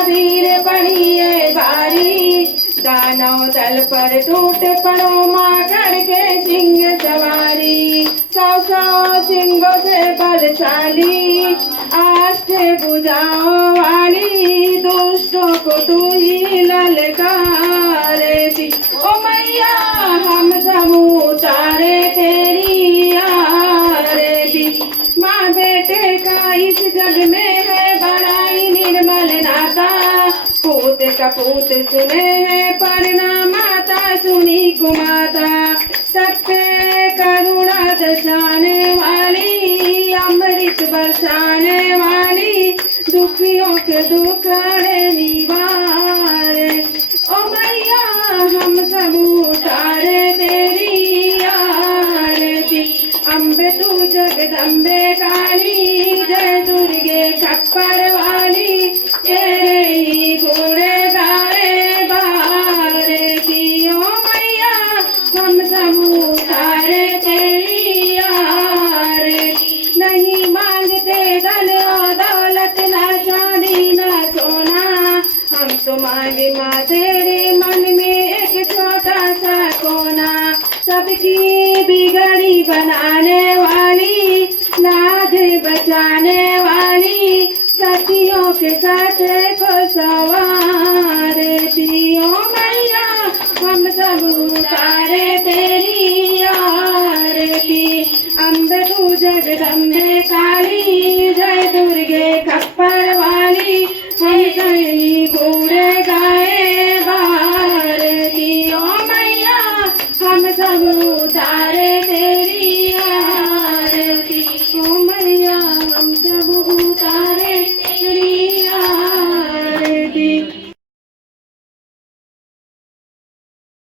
वीर बनिए भारी, दानव दल पर टूट पड़ो माकड़ के सिंह सवारी। सौ सौ सिंहों से बलशाली, आष्ट बुझाओ वाली, दुष्टों को तू ही ललकारेती। ओ मैया हम सब उतारे तेरी आरती। माँ बेटे का इस जग में है बड़ा ही निर्मल नाता, पूत कपूत सुने है परना माता सुनी कुमाता। सत्य करुणा दर्शाने वाली, अमृत बरसाने वाली, दुखियों के दुख निवारे। ओ मैया हम सब उतारे तेरी आरती। अम्बे तू जगदम्बे काली, जय दुर्गे खप्पर वाली, तेरे ही गुण गाए भारती। ओ मैया हम सब उतारे तेरी आरती। नहीं मांगते धन और दौलत, ना चांदी ना सोना, हम तो मांगे माँ तेरे मन में एक छोटा सा कोना। सबकी बिगड़ी बनाने वाली, लाज बचाने वाली, सखियों के साथ को सवारती। ओ मैया हम सब उतारे तेरी आरती। अम्बे तू जगदम्बे काली, जय दुर्गे खप्पर वाली, हम